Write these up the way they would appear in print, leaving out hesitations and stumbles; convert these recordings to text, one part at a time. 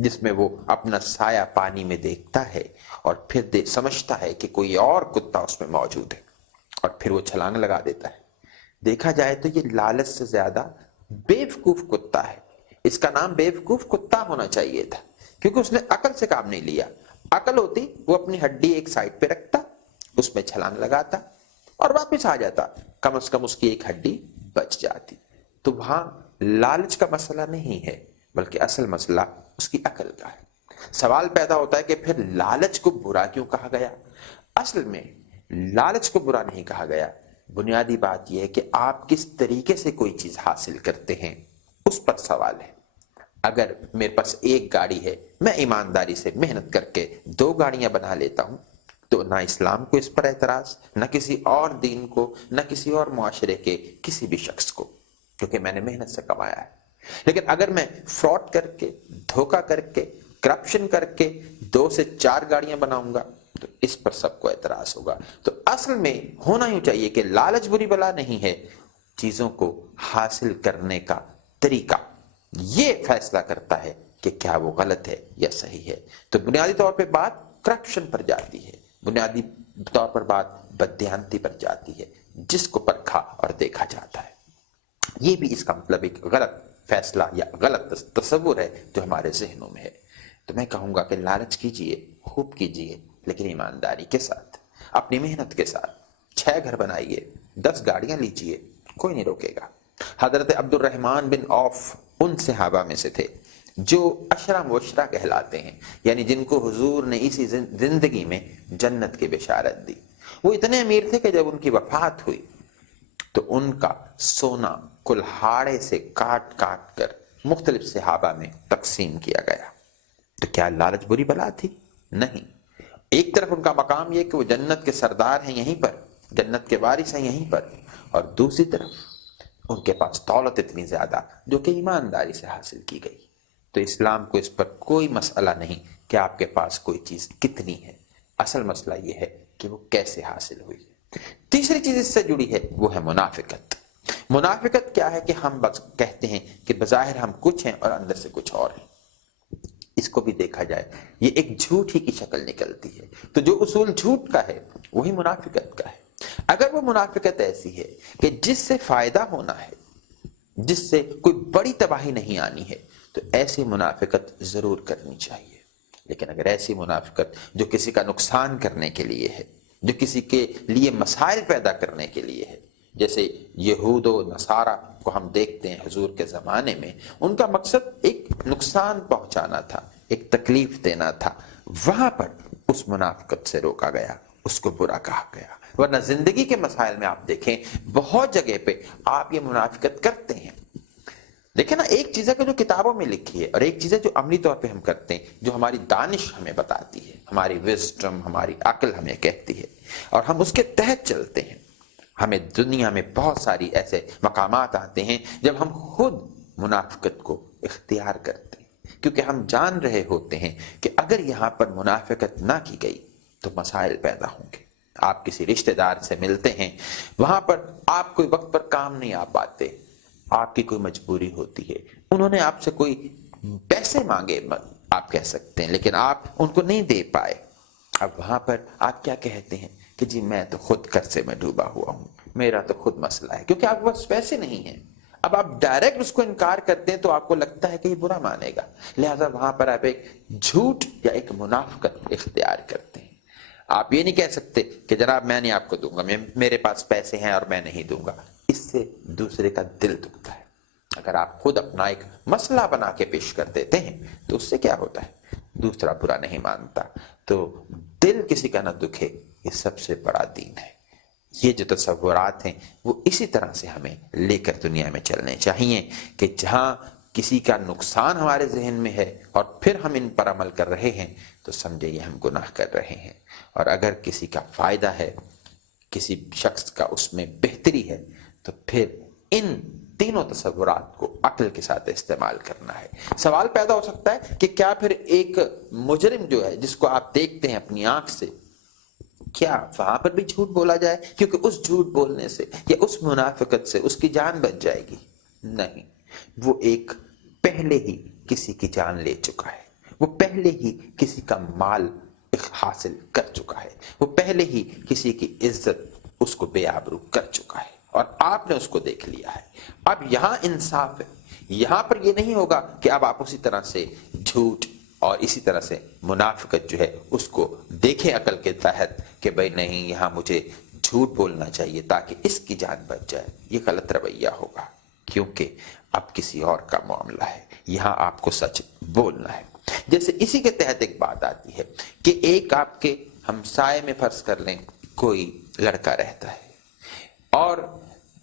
جس میں وہ اپنا سایہ پانی میں دیکھتا ہے اور پھر سمجھتا ہے کہ کوئی اور کتا اس میں موجود ہے اور پھر وہ چھلانگ لگا دیتا ہے۔ دیکھا جائے تو یہ لالچ سے زیادہ بیوقوف کتا ہے۔ اس کا نام بیوقوف کتا ہونا چاہیے تھا، کیونکہ اس نے عقل سے کام نہیں لیا۔ عقل ہوتی وہ اپنی ہڈی ایک سائڈ پہ رکھتا، اس میں چھلانگ لگاتا اور واپس آ جاتا، کم از کم اس کی ایک ہڈی بچ جاتی۔ تو وہاں لالچ کا مسئلہ نہیں ہے، بلکہ اصل مسئلہ اس کی عقل کا ہے۔ سوال پیدا ہوتا ہے کہ پھر لالچ کو برا کیوں کہا گیا؟ اصل میں لالچ کو برا نہیں کہا گیا، بنیادی بات یہ ہے کہ آپ کس طریقے سے کوئی چیز حاصل کرتے ہیں اس پر سوال ہے۔ اگر میرے پاس ایک گاڑی ہے، میں ایمانداری سے محنت کر کے 2 گاڑیاں بنا لیتا ہوں، تو نہ اسلام کو اس پر اعتراض، نہ کسی اور دین کو، نہ کسی اور معاشرے کے کسی بھی شخص کو، کیونکہ میں نے محنت سے کمایا ہے۔ لیکن اگر میں فراڈ کر کے، دھوکہ کر کے، کرپشن کر کے 2 سے 4 گاڑیاں بناؤں گا تو اس پر سب کو اعتراض ہوگا۔ تو اصل میں ہونا یوں چاہیے کہ لالچ بری بلا نہیں ہے، چیزوں کو حاصل کرنے کا طریقہ یہ فیصلہ کرتا ہے کہ کیا وہ غلط ہے یا صحیح ہے۔ تو بنیادی طور پہ بات کرپشن پر جاتی ہے، بنیادی طور پر بات بددیانتی پر جاتی ہے، جس کو پرکھا اور دیکھا جاتا ہے۔ یہ بھی اس کا مطلب ایک غلط فیصلہ یا غلط تصور ہے جو ہمارے ذہنوں میں ہے۔ تو میں کہوں گا کہ لالچ کیجئے، خوب کیجئے، لیکن ایمانداری کے ساتھ، اپنی محنت کے ساتھ۔ 6 گھر بنائیے، 10 گاڑیاں لیجئے، کوئی نہیں روکے گا۔ حضرت عبد الرحمن بن عوف ان صحابہ میں سے تھے جو عشرہ مبشرہ کہلاتے ہیں، یعنی جن کو حضور نے اسی زندگی میں جنت کی بشارت دی۔ وہ اتنے امیر تھے کہ جب ان کی وفات ہوئی تو ان کا سونا کلہاڑے سے کاٹ کاٹ کر مختلف صحابہ میں تقسیم کیا گیا۔ تو کیا لالچ بری بلا تھی؟ نہیں۔ ایک طرف ان کا مقام یہ کہ وہ جنت کے سردار ہیں یہیں پر، جنت کے وارث ہیں یہیں پر، اور دوسری طرف ان کے پاس دولت اتنی زیادہ جو کہ ایمانداری سے حاصل کی گئی۔ تو اسلام کو اس پر کوئی مسئلہ نہیں کہ آپ کے پاس کوئی چیز کتنی ہے، اصل مسئلہ یہ ہے کہ وہ کیسے حاصل ہوئی۔ تیسری چیز اس سے جڑی ہے، وہ ہے منافقت۔ منافقت کیا ہے کہ ہم بس کہتے ہیں کہ بظاہر ہم کچھ ہیں اور اندر سے کچھ اور ہیں۔ اس کو بھی دیکھا جائے یہ ایک جھوٹ ہی کی شکل نکلتی ہے۔ تو جو اصول جھوٹ کا ہے وہی منافقت کا ہے۔ اگر وہ منافقت ایسی ہے کہ جس سے فائدہ ہونا ہے، جس سے کوئی بڑی تباہی نہیں آنی ہے، تو ایسی منافقت ضرور کرنی چاہیے۔ لیکن اگر ایسی منافقت جو کسی کا نقصان کرنے کے لیے ہے، جو کسی کے لیے مسائل پیدا کرنے کے لیے ہے، جیسے یہود و نصارہ کو ہم دیکھتے ہیں حضور کے زمانے میں، ان کا مقصد ایک نقصان پہنچانا تھا، ایک تکلیف دینا تھا، وہاں پر اس منافقت سے روکا گیا، اس کو برا کہا گیا۔ ورنہ زندگی کے مسائل میں آپ دیکھیں بہت جگہ پہ آپ یہ منافقت کرتے ہیں۔ دیکھیں نا، ایک چیز ہے کہ جو کتابوں میں لکھی ہے اور ایک چیز ہے جو عملی طور پہ ہم کرتے ہیں، جو ہماری دانش ہمیں بتاتی ہے، ہماری وزڈم، ہماری عقل ہمیں کہتی ہے اور ہم اس کے تحت چلتے ہیں۔ ہمیں دنیا میں بہت ساری ایسے مقامات آتے ہیں جب ہم خود منافقت کو اختیار کرتے ہیں، کیونکہ ہم جان رہے ہوتے ہیں کہ اگر یہاں پر منافقت نہ کی گئی تو مسائل پیدا ہوں گے۔ آپ کسی رشتہ دار سے ملتے ہیں، وہاں پر آپ کوئی وقت پر کام نہیں آ پاتے، آپ کی کوئی مجبوری ہوتی ہے، انہوں نے آپ سے کوئی پیسے مانگے آپ کہہ سکتے ہیں، لیکن آپ ان کو نہیں دے پائے۔ اب وہاں پر آپ کیا کہتے ہیں کہ جی میں تو خود قرضے میں ڈوبا ہوا ہوں، میرا تو خود مسئلہ ہے، کیونکہ آپ کے پاس پیسے نہیں ہیں۔ اب آپ ڈائریکٹ اس کو انکار کرتے ہیں تو آپ کو لگتا ہے کہ یہ برا مانے گا، لہذا وہاں پر آپ ایک جھوٹ یا ایک منافقت اختیار کرتے ہیں۔ آپ یہ نہیں کہہ سکتے کہ جناب میں نہیں آپ کو دوں گا، میرے پاس پیسے ہیں اور میں نہیں دوں گا، اس سے دوسرے کا دل دکھتا ہے۔ اگر آپ خود اپنا ایک مسئلہ بنا کے پیش کر دیتے ہیں تو اس سے کیا ہوتا ہے، دوسرا برا نہیں مانتا۔ تو دل کسی کا نہ دکھے، یہ سب سے بڑا دین ہے۔ یہ جو تصورات ہیں وہ اسی طرح سے ہمیں لے کر دنیا میں چلنے چاہیے کہ جہاں کسی کا نقصان ہمارے ذہن میں ہے اور پھر ہم ان پر عمل کر رہے ہیں تو سمجھے یہ ہم گناہ کر رہے ہیں، اور اگر کسی کا فائدہ ہے، کسی شخص کا اس میں بہتری ہے، تو پھر ان تینوں تصورات کو عقل کے ساتھ استعمال کرنا ہے۔ سوال پیدا ہو سکتا ہے کہ کیا پھر ایک مجرم جو ہے جس کو آپ دیکھتے ہیں اپنی آنکھ سے، کیا وہاں پر بھی جھوٹ بولا جائے کیونکہ اس جھوٹ بولنے سے یا اس منافقت سے اس کی جان بچ جائے گی؟ نہیں، وہ ایک پہلے ہی کسی کی جان لے چکا ہے، وہ پہلے ہی کسی کا مال حاصل کر چکا ہے، وہ پہلے ہی کسی کی عزت اس کو بے آبرو کر چکا ہے، اور آپ نے اس کو دیکھ لیا ہے۔ اب یہاں انصاف ہے، یہاں پر یہ نہیں ہوگا کہ اب آپ اسی طرح سے جھوٹ اور اسی طرح سے منافقت جو ہے اس کو دیکھیں عقل کے تحت کہ بھئی نہیں، یہاں مجھے جھوٹ بولنا چاہیے تاکہ اس کی جان بچ جائے۔ یہ غلط رویہ ہوگا، کیونکہ اب کسی اور کا معاملہ ہے، یہاں آپ کو سچ بولنا ہے۔ جیسے اسی کے تحت ایک بات آتی ہے کہ ایک آپ کے ہمسائے میں فرض کر لیں کوئی لڑکا رہتا ہے اور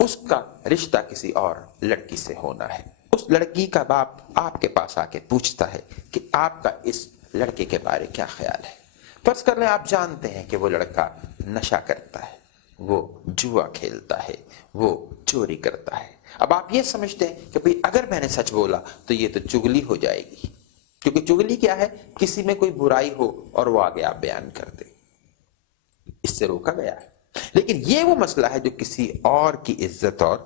اس کا رشتہ کسی اور لڑکی سے ہونا ہے۔ اس لڑکی کا باپ آپ کے پاس آ کے پوچھتا ہے کہ آپ کا اس لڑکے کے بارے کیا خیال ہے۔ فرض کر لیں آپ جانتے ہیں کہ وہ لڑکا نشہ کرتا ہے، وہ جوا کھیلتا ہے، وہ چوری کرتا ہے۔ اب آپ یہ سمجھتے ہیں کہ بھئی اگر میں نے سچ بولا تو یہ تو چغلی ہو جائے گی، کیونکہ چغلی کیا ہے؟ کسی میں کوئی برائی ہو اور وہ آگے آپ بیان کر دیں، اس سے روکا گیا ہے۔ لیکن یہ وہ مسئلہ ہے جو کسی اور کی عزت اور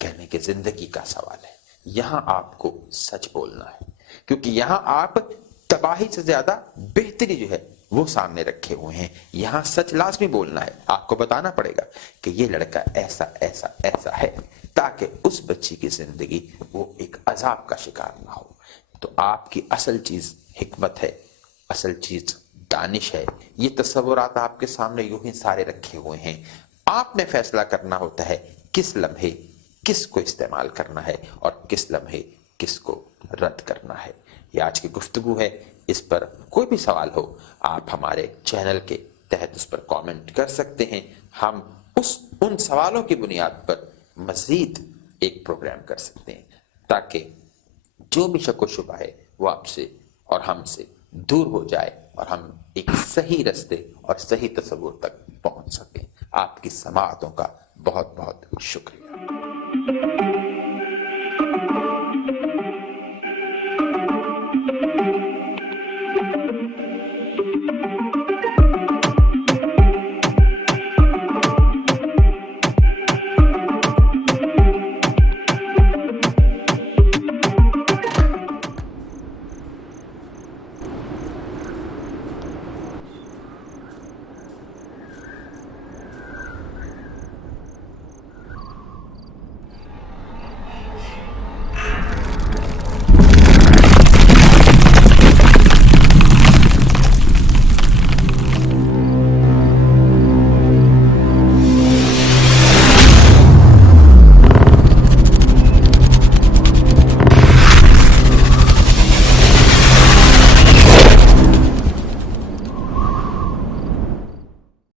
کہنے کے زندگی کا سوال ہے، یہاں آپ کو سچ بولنا ہے، کیونکہ یہاں آپ تباہی سے زیادہ بہتری جو ہے وہ سامنے رکھے ہوئے ہیں۔ یہاں سچ لازمی بولنا ہے، آپ کو بتانا پڑے گا کہ یہ لڑکا ایسا ایسا ایسا ہے، تاکہ اس بچی کی زندگی وہ ایک عذاب کا شکار نہ ہو۔ تو آپ کی اصل چیز حکمت ہے، اصل چیز دانش ہے۔ یہ تصورات آپ کے سامنے یوں ہی سارے رکھے ہوئے ہیں، آپ نے فیصلہ کرنا ہوتا ہے کس لمحے کس کو استعمال کرنا ہے اور کس لمحے کس کو رد کرنا ہے۔ یہ آج کی گفتگو ہے، اس پر کوئی بھی سوال ہو آپ ہمارے چینل کے تحت اس پر کامنٹ کر سکتے ہیں، ہم ان سوالوں کی بنیاد پر مزید ایک پروگرام کر سکتے ہیں تاکہ جو بھی شک و شبہ ہے وہ آپ سے اور ہم سے دور ہو جائے اور ہم ایک صحیح رستے اور صحیح تصور تک پہنچ سکیں۔ آپ کی سماعتوں کا بہت بہت شکریہ۔